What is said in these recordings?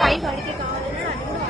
పై వాడికి కావాలని అది కూడా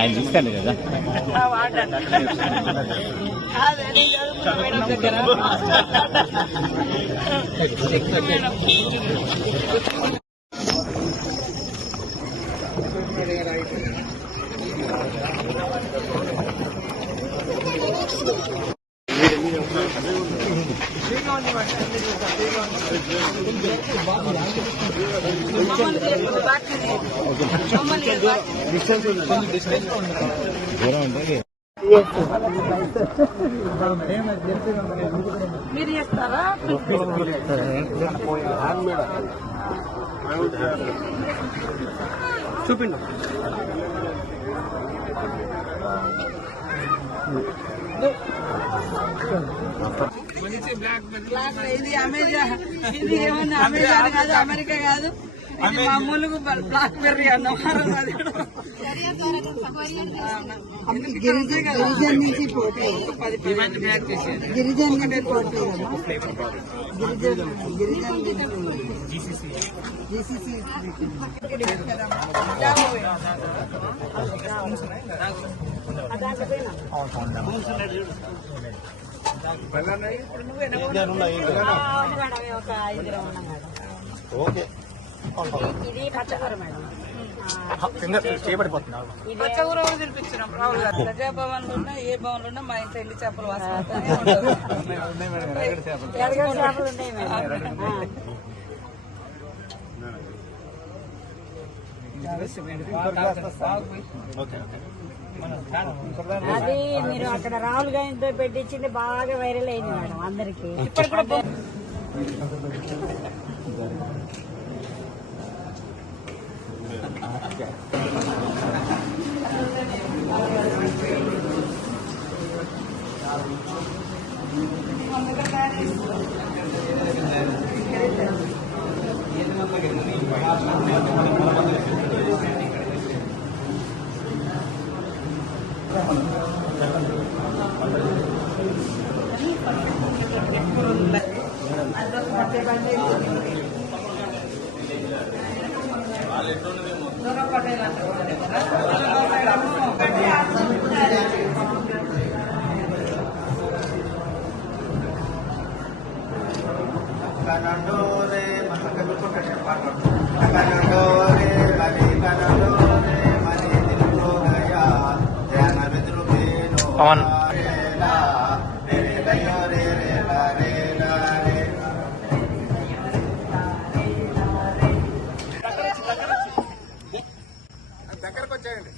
ఆయన చూస్తాను కదా మీరు చేస్తారా చూపిండి ఇది అమెరికా, ఇది ఏమన్నా అమెరికా కాదు, అమెరికా కాదు, మామూలు బ్లాక్ బెర్రీ అన్నం. గిరిజన్ నుంచి పోటీ, గిరిజన్ నుంచి పోటీ, జీసీసీ ఇది పచ్చకూర మేడం, పచ్చకూర కూడా తినిపించినాం రాహుల్ గారు. ప్రజాభవన్ లో ఉన్నా ఏ భవన్ లో ఉన్నా మా ఇంట్లో ఎల్లి చేపలు వాసన చేపలు ఉన్నాయి మేడం. అది మీరు అక్కడ రాహుల్ గాంధీతో పెట్టించింది బాగా వైరల్ అయింది మేడం అందరికి. ఇప్పుడు కూడా పవన్ దగ్గరకు వచ్చేయండి.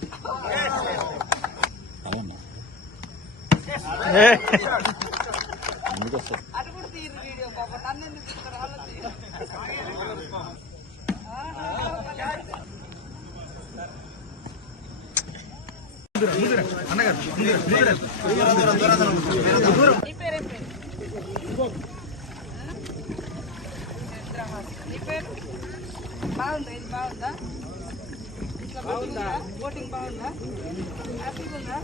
బాగుందా? ఇది బాగుందా? బాగుందా? బోటింగ్ బాగుందా? హ్యాపీగా ఉందా?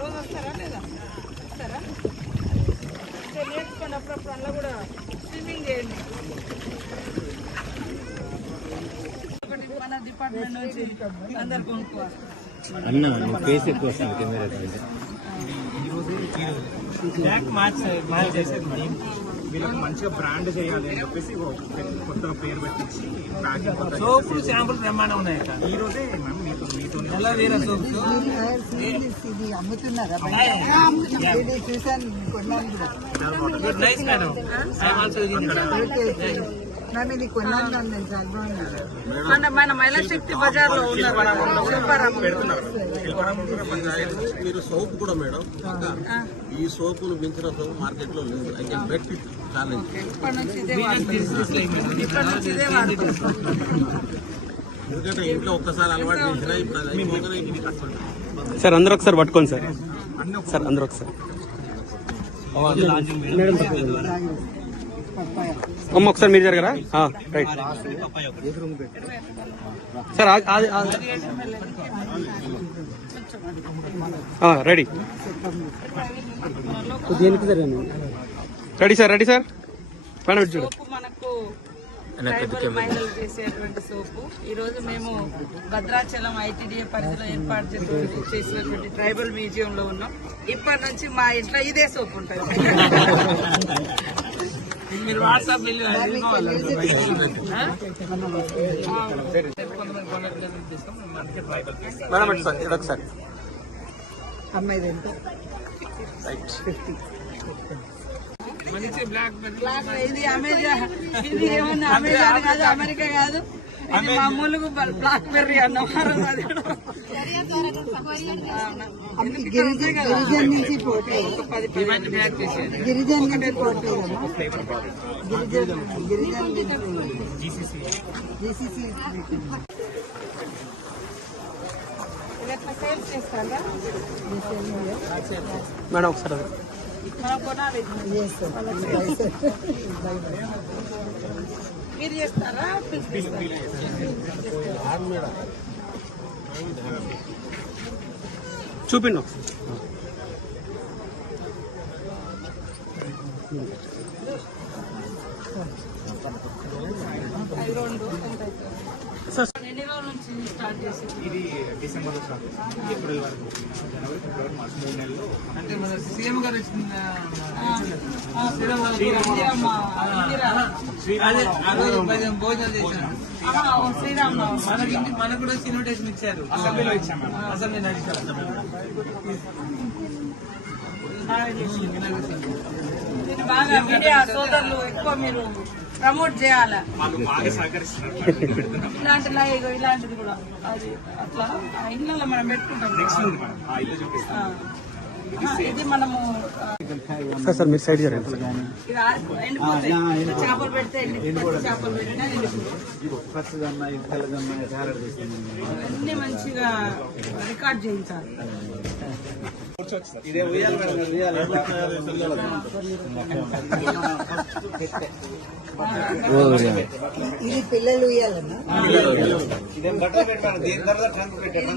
రోజు వస్తారా లేదా? వస్తారా? నేర్చుకోండి, అప్పుడప్పుడు అలా కూడా స్విమ్మింగ్ చేయండి. మన డిపార్ట్మెంట్ నుంచి అందరు కొనుక్కోవాలి. వీళ్ళకి మంచిగా బ్రాండ్ చేయాలి అని చెప్పేసి కొత్త పేరు పెట్టించి సోపులు శాంపుల్ బ్రహ్మాండం ఉన్నాయి. ఈ రోజే అమ్ముతున్నారా? Nice madam. మన మహిళా శక్తి బజార్ లో మీరు సోప్ కూడా మేడం, ఈ సోపును మించిన సోపు మార్కెట్ లో లేదు. I can bet it challenge. ఎందుకంటే ఇంట్లో ఒక్కసారి అలవాటు చేసినా ఇప్పుడు అది అయిపోగానే ఇంటికి కష్టపడతాం. సార్ అందరూ ఒకసారి పట్టుకోండి సార్. సార్ అందరూ ఒకసారి అమ్మ ఒకసారి మీరు జరగరా right sir ready ready sir madam soap మనకు ట్రైబల్ మహిళలు చేసేటువంటి సోపు. ఈ రోజు మేము భద్రాచలం ఐటీడీఏ పరిధిలో ఏర్పాటు చేసినటువంటి ట్రైబల్ మ్యూజియం లో ఉన్నాం. ఇప్పటి నుంచి మా ఇంట్లో ఇదే సోపు ఉంటుంది. మీరు వాట్సాప్ మేడం సార్ ఇదొకసారి అమ్మాయి ఇది అమెజాన్, ఇది ఏమన్నా అమెజాన్ కాదు, అమెరికా కాదు, ఇది మామూలుగా బ్లాక్ బెర్రీ అన్నవారు. గిరిజన్ నుంచి పోటీ 10 ప్యాక్ చేసేది. గిరిజన్ నుంచి పోటీ జీసీసీ సేల్ చేస్తారా మేడం ఒకసారి మనం కొనాలి. మీరు చేస్తారా? చూపిండు ఎన్ని రోజుల నుంచి స్టార్ట్ చేసింది? ఇది డిసెంబర్ లో స్టార్ట్ చేసింది. ఏప్రిల్ వరకు జనవరి ఫిబ్రవరి మార్చ్ 3 నెలలు. అంటే మన సీఎం గారు భోజనం చేశాను. మనకు కూడా ఇన్విటేషన్ ఇచ్చారు. అసెంబ్లీలో ఇచ్చాము. అసెంబ్లీ నడిచారు. మీరు బాగా మీడియా సోదరులు ఎక్కువ మీరు ప్రమోట్ చేయాలా? బాగా సహకరిస్తున్నారు. ఇలాంటిది కూడా అది అట్లా ఇళ్ళలో మనం పెట్టుకుంటాం. ఇల్లు చూపిస్తాం. ఇది మనము సార్ మీరు సైడ్ చేయండి. ఇది ఎండిపోతాయి. చేపలు పెడితే ఎండిపోతాయి. చేపలు పెట్టినా అన్ని మంచిగా రికార్డ్ చేయించాలి. ఇది పిల్లలు ఉయ్యాలన్నా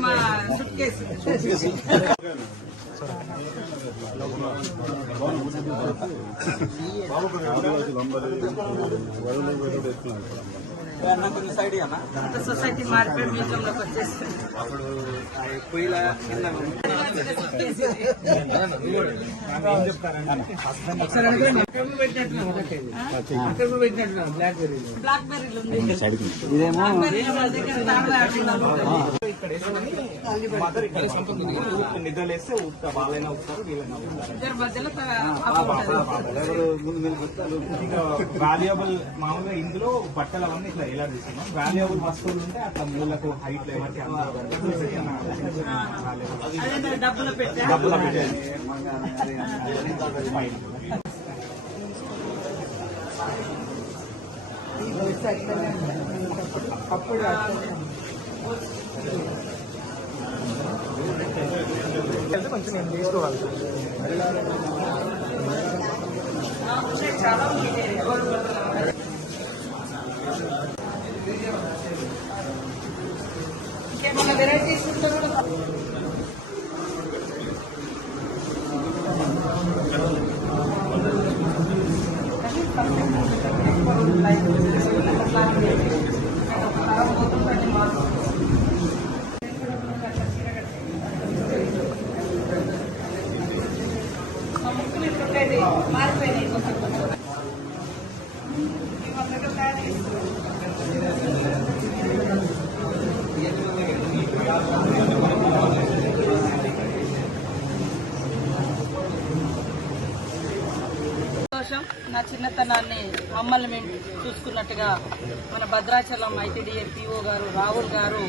మా సూట్ కేసు. సొసైటీ మారిపోయి మ్యూజియంలోకి వచ్చేస్తుంది. బ్లాక్ బెర్రీలు ఉంది. నిద్రలేస్తే వాళ్ళైనా వస్తారు, వీళ్ళైనా ఇద్దరి మధ్యలో వాల్యుయబుల్. మామూలుగా ఇందులో బట్టలు అవన్నీ ఇట్లా ఎలా తీసుకున్నాం. వాల్యుయబుల్ వస్తువులు ఉంటే అట్లా మూలకు హైట్ డబ్బులు పెట్టా. డబ్బులు పెట్టాలి. అప్పుడు కొంచెం నేను తీసుకోవాలి. చాలా ఇంకేమన్నా వెరైటీస్ ఉంటే కూడా మారిపోయినాయి. సంతోషం. నా చిన్నతనాన్ని మమ్మల్ని మేము చూసుకున్నట్టుగా మన భద్రాచలం ఐటీడీఏ పీఓ గారు రాహుల్ గారు,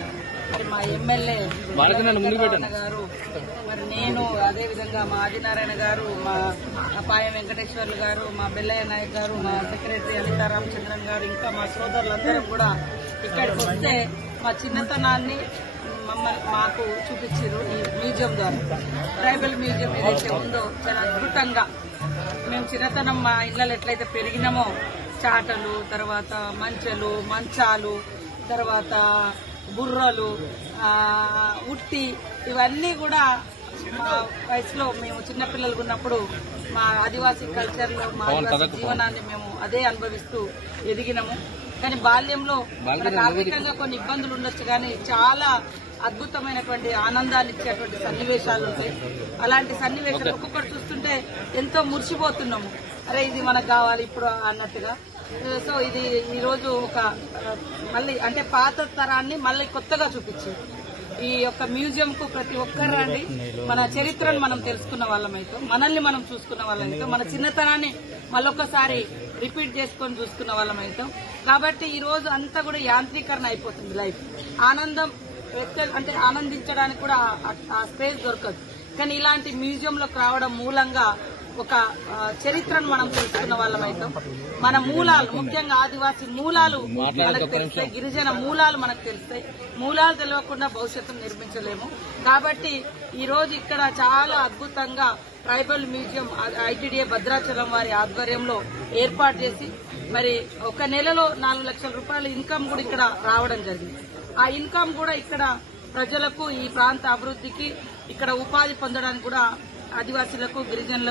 మరి మా ఎమ్మెల్యే గారు, మరి నేను, అదేవిధంగా మా ఆదినారాయణ గారు, మా పాయం వెంకటేశ్వర్లు గారు, మా బెల్లయ్య నాయక్ గారు, మా సెక్రటరీ అనితా రామచంద్రన్ గారు, ఇంకా మా సోదరులందరం కూడా ఇక్కడికి వస్తే మా చిన్నతనాన్ని మాకు చూపించారు ఈ మ్యూజియం ద్వారా. ట్రైబల్ మ్యూజియం ఏదైతే ఉందో చాలా అద్భుతంగా మేము చిన్నతనం మా ఇళ్ళలో ఎట్లయితే పెరిగినామో చాటలు, తర్వాత మంచెలు, మంచాలు, తర్వాత బుర్రలు, ఉట్టి, ఇవన్నీ కూడా మా వయసులో మేము చిన్నపిల్లలు ఉన్నప్పుడు మా ఆదివాసీ కల్చర్లో మా ఆదివాసీ జీవనాన్ని మేము అదే అనుభవిస్తూ ఎదిగినాము. కానీ బాల్యంలో మనకు ఆర్థికంగా కొన్ని ఇబ్బందులు ఉండొచ్చు, కానీ చాలా అద్భుతమైనటువంటి ఆనందాన్ని ఇచ్చేటువంటి సన్నివేశాలు ఉంటాయి. అలాంటి సన్నివేశాలు ఒక్కొక్కటి చూస్తుంటే ఎంతో మురిసిపోతున్నాము, అరే ఇది మనకు కావాలి ఇప్పుడు అన్నట్టుగా. సో ఇది ఈరోజు ఒక మళ్ళీ అంటే పాత తరాన్ని మళ్ళీ కొత్తగా చూపించారు. ఈ యొక్క మ్యూజియం కు ప్రతి ఒక్కరు రండి, మన చరిత్రను మనం తెలుసుకున్న వాళ్ళమైతే, మనల్ని మనం చూసుకున్న వాళ్ళమైతే, మన చిన్నతనాన్ని మళ్ళొకసారి రిపీట్ చేసుకొని చూసుకున్న వాళ్ళమైతే. కాబట్టి ఈ రోజు అంతా కూడా యాంత్రీకరణ అయిపోతుంది లైఫ్. ఆనందం అంటే ఆనందించడానికి కూడా ఆ స్పేస్ దొరకదు. కానీ ఇలాంటి మ్యూజియంలోకి రావడం మూలంగా ఒక చరిత్రను మనం తెలుసుకున్న వాళ్ళమైతే, మన మూలాలు, ముఖ్యంగా ఆదివాసీ మూలాలు మనకు తెలుస్తాయి, గిరిజన మూలాలు మనకు తెలుస్తాయి. మూలాలు తెలియకుండా భవిష్యత్తును నిర్మించలేము. కాబట్టి ఈ రోజు ఇక్కడ చాలా అద్భుతంగా ట్రైబల్ మ్యూజియం ఐటీడీఏ భద్రాచలం వారి ఆధ్వర్యంలో ఏర్పాటు చేసి, మరి ఒక నెలలో 4 లక్షల రూపాయల ఇన్కమ్ కూడా ఇక్కడ రావడం జరిగింది. ఆ ఇన్కమ్ కూడా ఇక్కడ ప్రజలకు, ఈ ప్రాంత అభివృద్ధికి, ఇక్కడ ఉపాధి పొందడానికి కూడా ఆదివాసీలకు, గిరిజనులకు